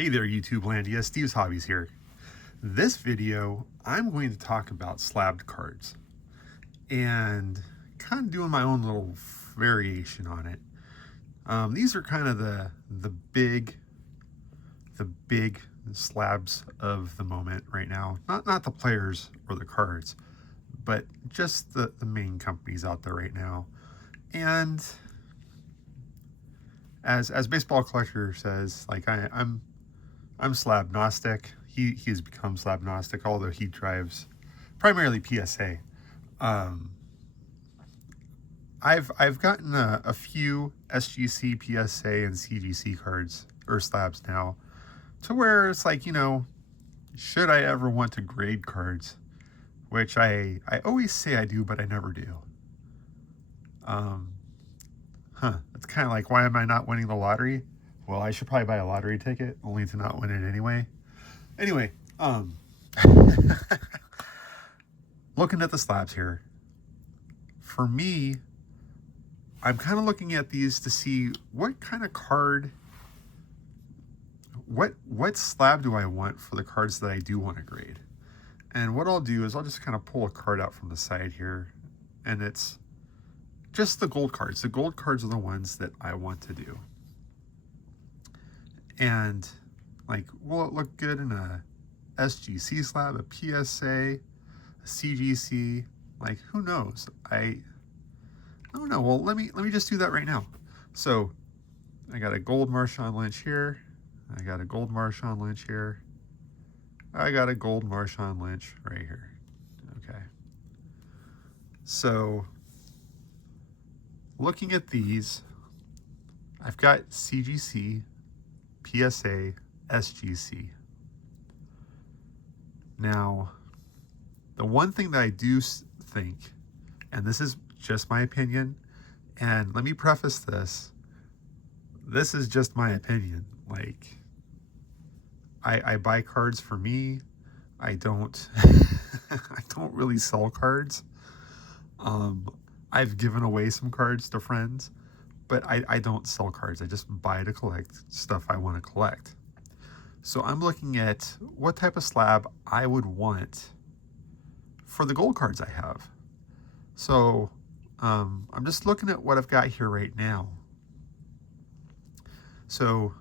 Hey there, YouTube Landia. Steve's Hobbies here. This video, I'm going to talk about slabbed cards and kind of doing my own little variation on it. These are kind of the big slabs of the moment right now. Not the players or the cards, but just the main companies out there right now. And as Baseball Collector says, like I'm slab gnostic. He has become slab gnostic, although he drives primarily PSA. I've gotten a few SGC, PSA, and CGC cards or slabs now, to where it's like, you know, should I ever want to grade cards, which I always say I do, but I never do. It's kind of like, why am I not winning the lottery? Well, I should probably buy a lottery ticket, only to not win it anyway. Anyway, looking at the slabs here, for me, I'm kind of looking at these to see what kind of card, what slab do I want for the cards that I do want to grade. And what I'll do is I'll just kind of pull a card out from the side here, and it's just the gold cards. The gold cards are the ones that I want to do. And like, will it look good in a SGC slab, a PSA, a CGC? Like, who knows? I don't know. Well, let me just do that right now. So I got a gold Marshawn Lynch here. I got a gold Marshawn Lynch here. I got a gold Marshawn Lynch right here. Okay. So looking at these, I've got CGC, PSA, SGC. Now, the one thing that I do think, and this is just my opinion, and let me preface this is just my opinion. Like, I buy cards for me. I don't I don't really sell cards. I've given away some cards to friends, but I don't sell cards. I just buy to collect stuff I want to collect. So I'm looking at what type of slab I would want for the gold cards I have. So I'm just looking at what I've got here right now. So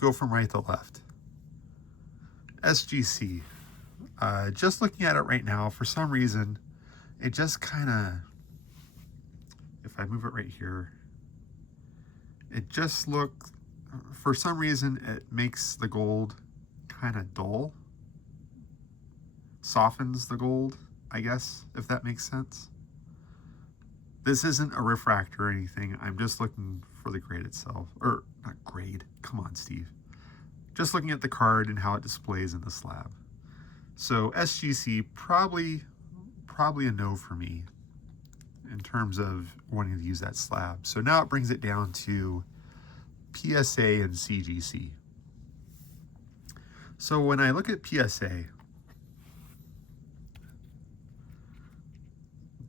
go from right to left. SGC. Just looking at it right now, for some reason, it just kind of, if I move it right here, it just looks, for some reason, it makes the gold kind of dull. Softens the gold, I guess, if that makes sense. This isn't a refractor or anything. I'm just looking for the grade itself. Or, not grade. Come on, Steve. Just looking at the card and how it displays in the slab. So SGC, probably a no for me in terms of wanting to use that slab. So now it brings it down to PSA and CGC. So when I look at PSA,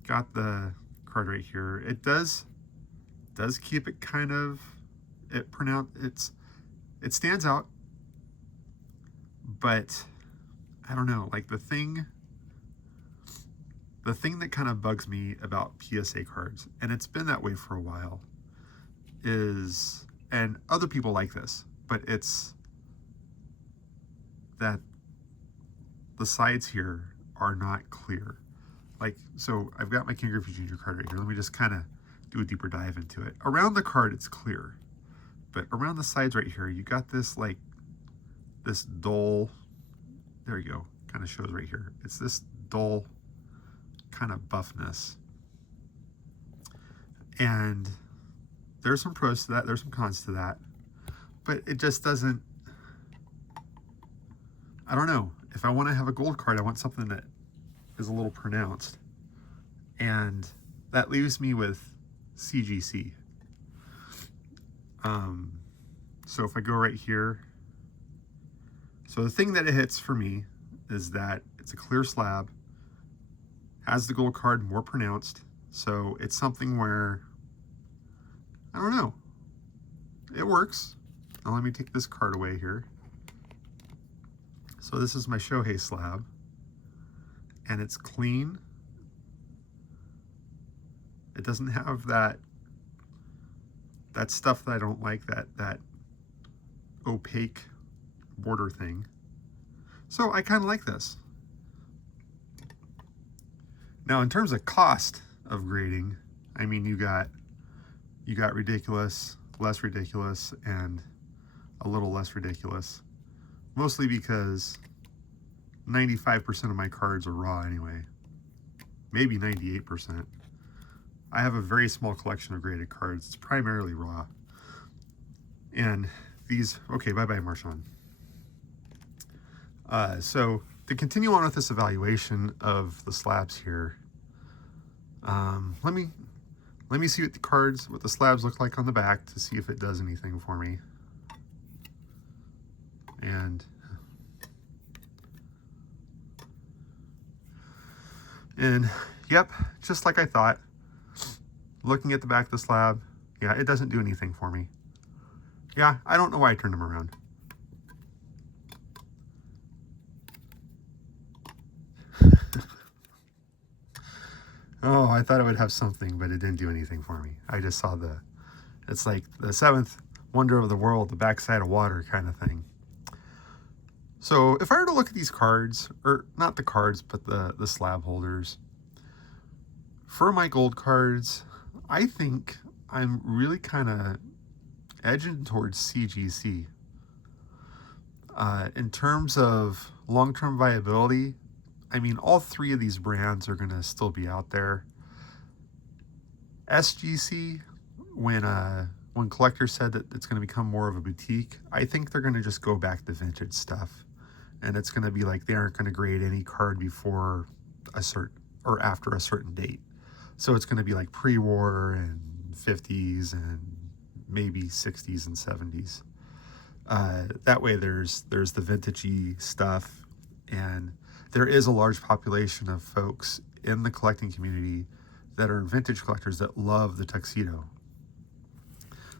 got the card right here. It does keep it kind of, it stands out, but I don't know, like the thing that kind of bugs me about PSA cards, and it's been that way for a while, is, and other people like this, but it's that the sides here are not clear. Like, so I've got my King Griffey Jr. card right here. Let me just kind of do a deeper dive into it. Around the card, it's clear, but around the sides right here, you got this, like, this dull, there you go, kind of shows right here. It's this dull kind of buffness. And there's some pros to that, there's some cons to that, but it just doesn't, I don't know. If I want to have a gold card, I want something that is a little pronounced. And that leaves me with CGC. So if I go right here, so the thing that it hits for me is that it's a clear slab, has the gold card more pronounced. So it's something where, I don't know, it works. Now let me take this card away here. So this is my Shohei slab, and it's clean. It doesn't have that stuff that I don't like, that opaque border thing. So I kind of like this. Now in terms of cost of grading, I mean, you got ridiculous, less ridiculous, and a little less ridiculous. Mostly because 95% of my cards are raw anyway. Maybe 98%. I have a very small collection of graded cards. It's primarily raw. And these, okay, bye-bye, Marshawn. So to continue on with this evaluation of the slabs here, let me see what the slabs look like on the back to see if it does anything for me. And yep, just like I thought. Looking at the back of the slab, yeah, it doesn't do anything for me. Yeah, I don't know why I turned them around. Oh, I thought it would have something, but it didn't do anything for me. I just saw it's like the seventh wonder of the world, the backside of water kind of thing. So if I were to look at these cards, or not the cards, but the slab holders, for my gold cards, I think I'm really kind of edging towards CGC. In terms of long-term viability, I mean, all three of these brands are going to still be out there. SGC, when collectors said that it's going to become more of a boutique, I think they're going to just go back to vintage stuff. And it's going to be like they aren't going to grade any card before a certain or after a certain date. So it's going to be like pre-war and 50s and maybe 60s and 70s. That way there's the vintagey stuff, and there is a large population of folks in the collecting community that are vintage collectors that love the tuxedo.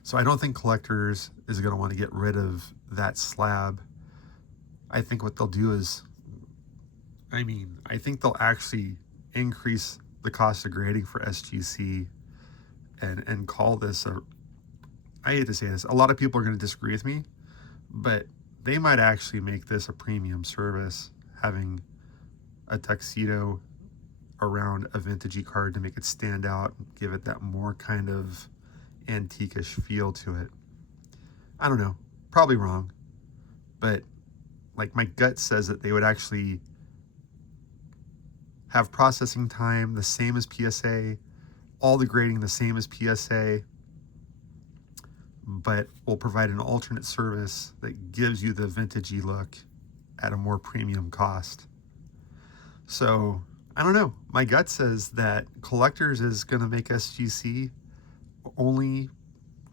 So I don't think collectors is going to want to get rid of that slab. I think what they'll do is, I think they'll actually increase the cost of grading for SGC and call this I hate to say this, a lot of people are going to disagree with me, but they might actually make this a premium service, having a tuxedo around a vintagey card to make it stand out, give it that more kind of antique-ish feel to it. I don't know, probably wrong, but like my gut says that they would actually have processing time the same as PSA, all the grading the same as PSA, but will provide an alternate service that gives you the vintagey look at a more premium cost. So I don't know, my gut says that collectors is going to make SGC only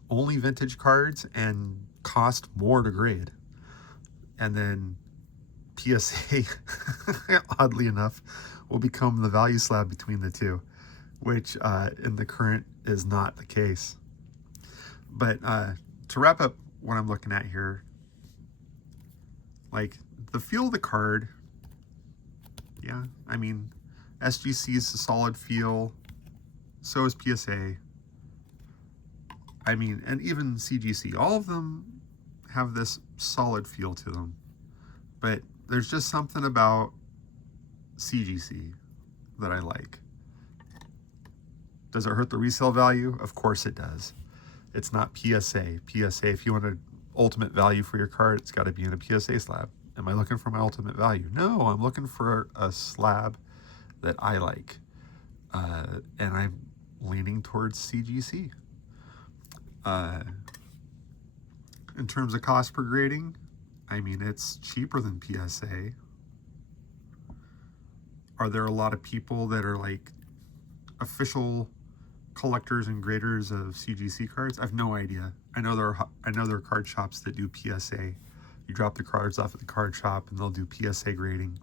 vintage cards and cost more to grade. And then PSA, oddly enough, will become the value slab between the two, which in the current is not the case. But to wrap up what I'm looking at here, like the feel of the card, yeah, I mean, SGC is a solid feel, so is PSA. I mean, and even CGC, all of them have this solid feel to them. But there's just something about CGC that I like. Does it hurt the resale value? Of course it does. It's not PSA. PSA, if you want an ultimate value for your card, it's got to be in a PSA slab. Am I looking for my ultimate value? No, I'm looking for a slab that I like. And I'm leaning towards CGC. In terms of cost per grading, I mean, it's cheaper than PSA. Are there a lot of people that are like official collectors and graders of CGC cards? I have no idea. I know there are card shops that do PSA. You drop the cards off at the card shop and they'll do PSA grading.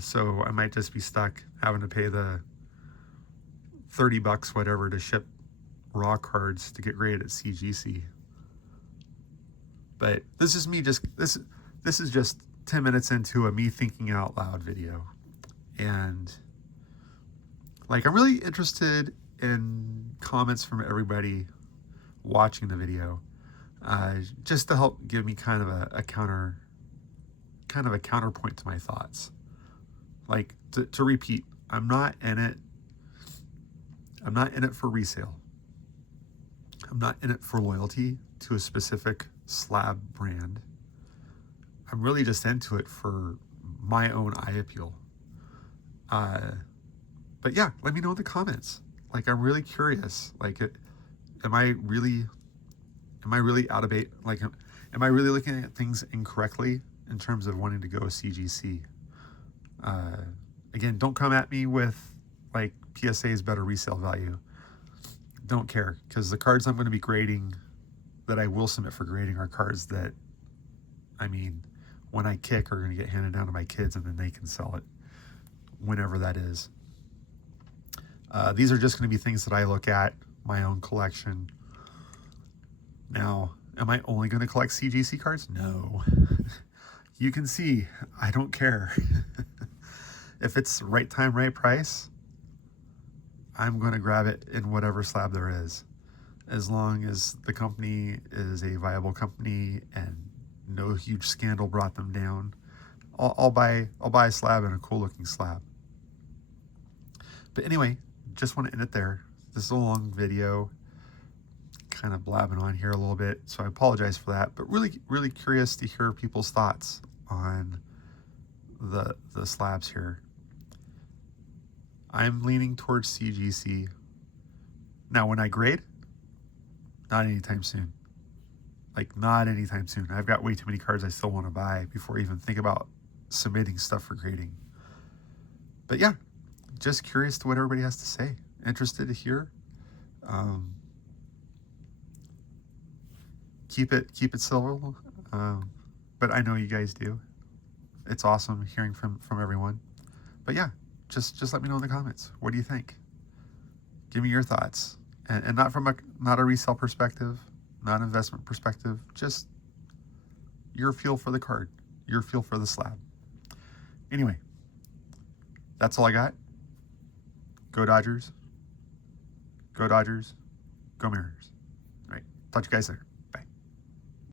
So I might just be stuck having to pay the $30 whatever to ship raw cards to get graded at CGC. But this is me this is just 10 minutes into a me thinking out loud video. And like, I'm really interested in comments from everybody watching the video, just to help give me kind of a counterpoint to my thoughts. Like, to repeat, I'm not in it for resale. I'm not in it for loyalty to a specific slab brand. I'm really just into it for my own eye appeal. But yeah, let me know in the comments. Like, I'm really curious. Like, am I really out of bait? Like, am I really looking at things incorrectly in terms of wanting to go CGC? Again, don't come at me with like PSA is better resale value. Don't care, because the cards I'm going to be grading, that I will submit for grading, are cards that, I mean, when I kick, are going to get handed down to my kids, and then they can sell it whenever that is. These are just going to be things that I look at, my own collection. Now, am I only going to collect CGC cards? No. You can see, I don't care. If it's right time, right price, I'm going to grab it in whatever slab there is. As long as the company is a viable company and no huge scandal brought them down, I'll buy a slab and a cool looking slab. But anyway, just want to end it there. This is a long video, kind of blabbing on here a little bit, so I apologize for that. But really curious to hear people's thoughts on the slabs here. I'm leaning towards CGC. Now, when I grade, not anytime soon. Like, not anytime soon. I've got way too many cards I still want to buy before I even think about submitting stuff for grading. But yeah, just curious to what everybody has to say. Interested to hear. Keep it civil. But I know you guys do. It's awesome hearing from everyone. But yeah, just let me know in the comments. What do you think? Give me your thoughts. And not from not a resale perspective, not an investment perspective, just your feel for the card, your feel for the slab. Anyway, that's all I got. Go Dodgers. Go Dodgers. Go Mariners. All right. Talk to you guys later.